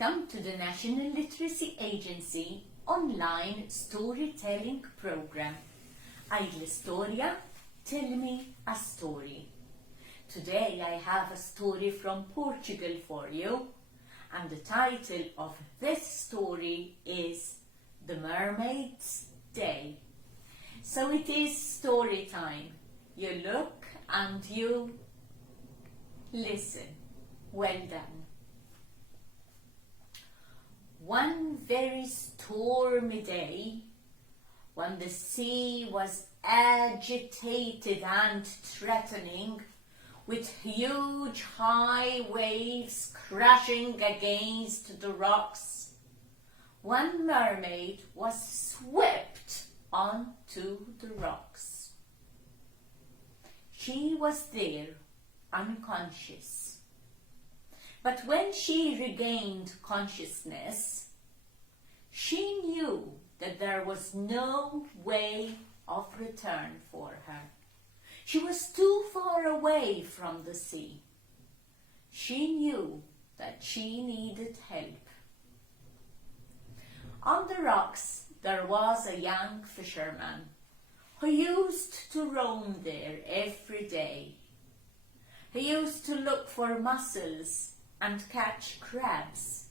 Welcome to the National Literacy Agency online storytelling program. Għidli Storja, tell me a story. Today I have a story from Portugal for you, and the title of this story is The Mermaid's Day. So it is story time. You look and you listen. Well done. One very stormy day, when the sea was agitated and threatening, with huge high waves crashing against the rocks, one mermaid was swept onto the rocks. She was there, unconscious. But when she regained consciousness, she knew that there was no way of return for her. She was too far away from the sea. She knew that she needed help. On the rocks there was a young fisherman who used to roam there every day. He used to look for mussels and catch crabs.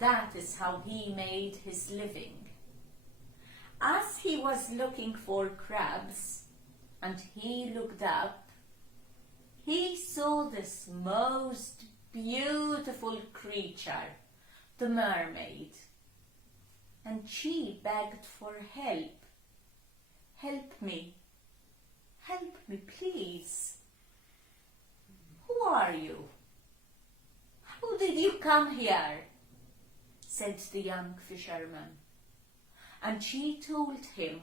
That is how he made his living. As he was looking for crabs and he looked up, he saw this most beautiful creature, the mermaid, and she begged for help. Help me, please. Who are you? How did you come here? Said the young fisherman. And she told him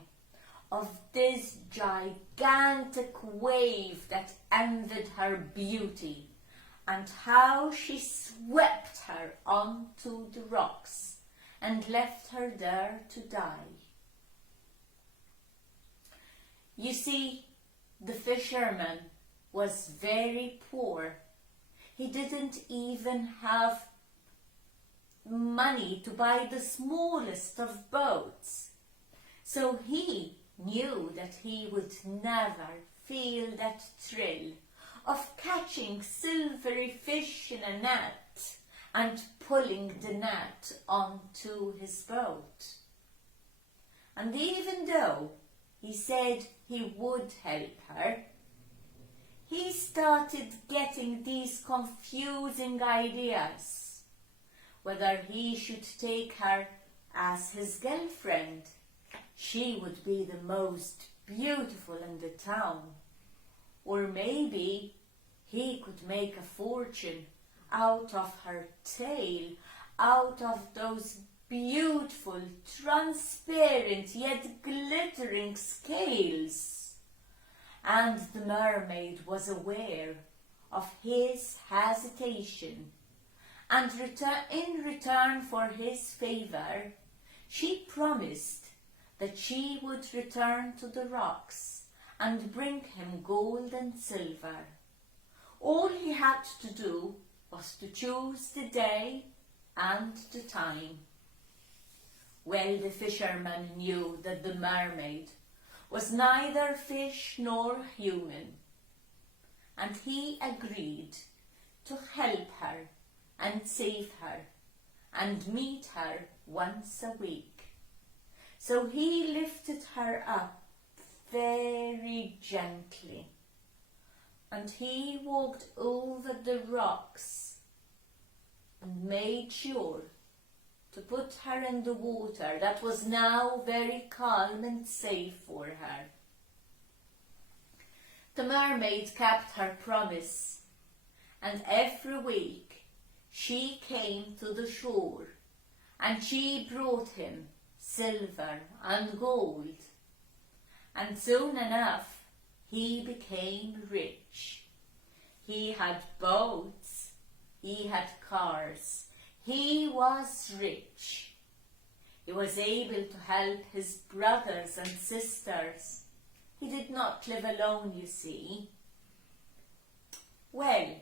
of this gigantic wave that envied her beauty, and how she swept her onto the rocks and left her there to die. You see, the fisherman was very poor. He didn't even have money to buy the smallest of boats. So he knew that he would never feel that thrill of catching silvery fish in a net and pulling the net onto his boat. And even though he said he would help her, he started getting these confusing ideas, whether he should take her as his girlfriend. She would be the most beautiful in the town. Or maybe he could make a fortune out of her tail, out of those beautiful, transparent yet glittering scales. And the mermaid was aware of his hesitation, and in return for his favor, she promised that she would return to the rocks and bring him gold and silver. All he had to do was to choose the day and the time. Well, the fisherman knew that the mermaid was neither fish nor human, and he agreed to help her and save her and meet her once a week. So he lifted her up very gently, and he walked over the rocks and made sure to put her in the water that was now very calm and safe for her. The mermaid kept her promise, and every week she came to the shore and she brought him silver and gold. And soon enough he became rich. He had boats, he had cars. He was rich. He was able to help his brothers and sisters. He did not live alone, you see. Well,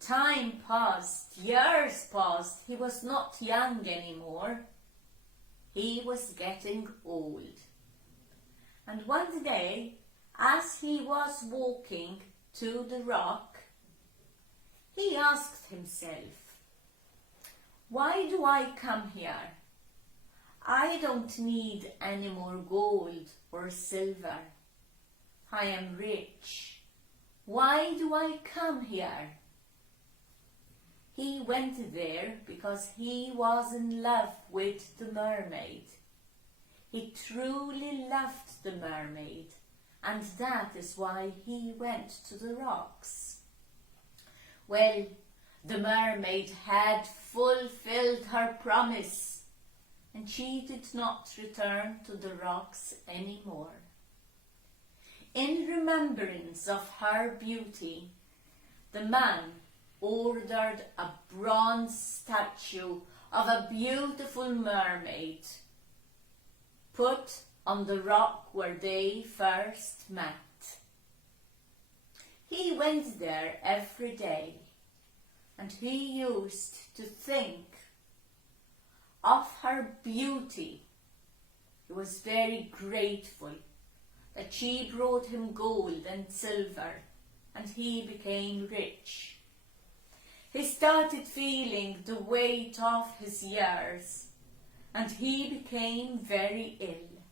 Time passed, years passed. He was not young anymore. He was getting old. And one day, as he was walking to the rock, he asked himself, "Why do I come here? I don't need any more gold or silver. I am rich. Why do I come here?" He went there because he was in love with the mermaid. He truly loved the mermaid, and that is why he went to the rocks. Well, the mermaid had fulfilled her promise, and she did not return to the rocks anymore. In remembrance of her beauty, the man ordered a bronze statue of a beautiful mermaid put on the rock where they first met. He went there every day, and he used to think of her beauty. He was very grateful that she brought him gold and silver, and he became rich. He started feeling the weight of his years, and he became very ill.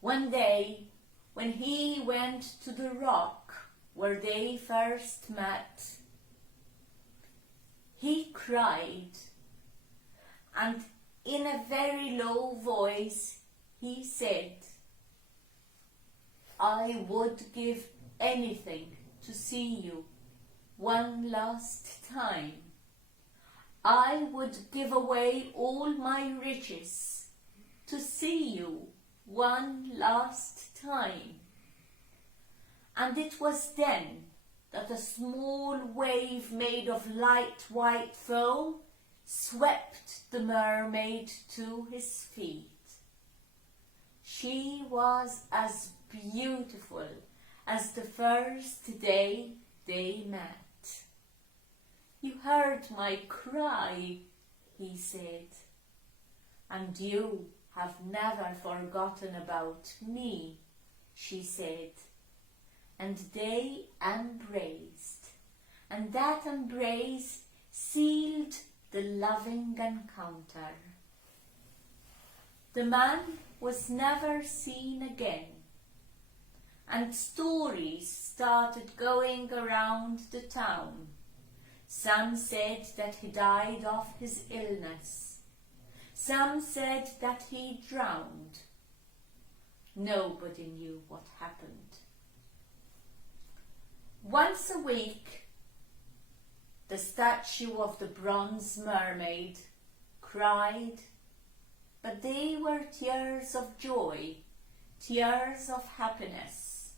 One day, when he went to the rock where they first met, he cried, and in a very low voice he said, "I would give anything to see you one last time. I would give away all my riches to see you one last time." And it was then that a small wave made of light white foam swept the mermaid to his feet. She was as beautiful as the first day they met. "You heard my cry," he said, "and you have never forgotten about me," she said. And they embraced, and that embrace sealed the loving encounter. The man was never seen again, and stories started going around the town. Some said that he died of his illness. Some said that he drowned. Nobody knew what happened. Once a week, the statue of the bronze mermaid cried, but they were tears of joy, tears of happiness.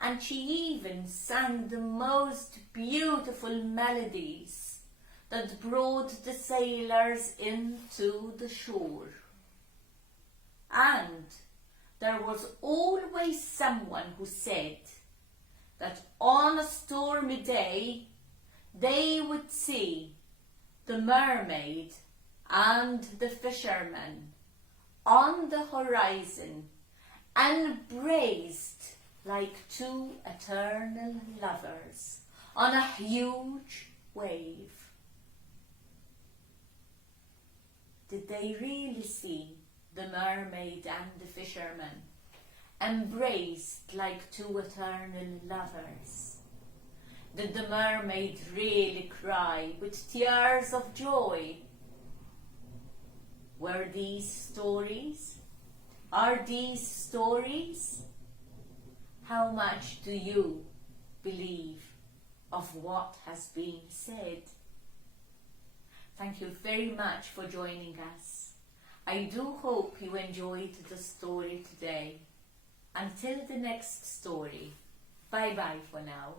And she even sang the most beautiful melodies that brought the sailors into the shore. And there was always someone who said that on a stormy day they would see the mermaid and the fisherman on the horizon, embraced like two eternal lovers on a huge wave. Did they really see the mermaid and the fisherman embraced like two eternal lovers? Did the mermaid really cry with tears of joy? Were these stories? Are these stories? How much do you believe of what has been said? Thank you very much for joining us. I do hope you enjoyed the story today. Until the next story, bye-bye for now.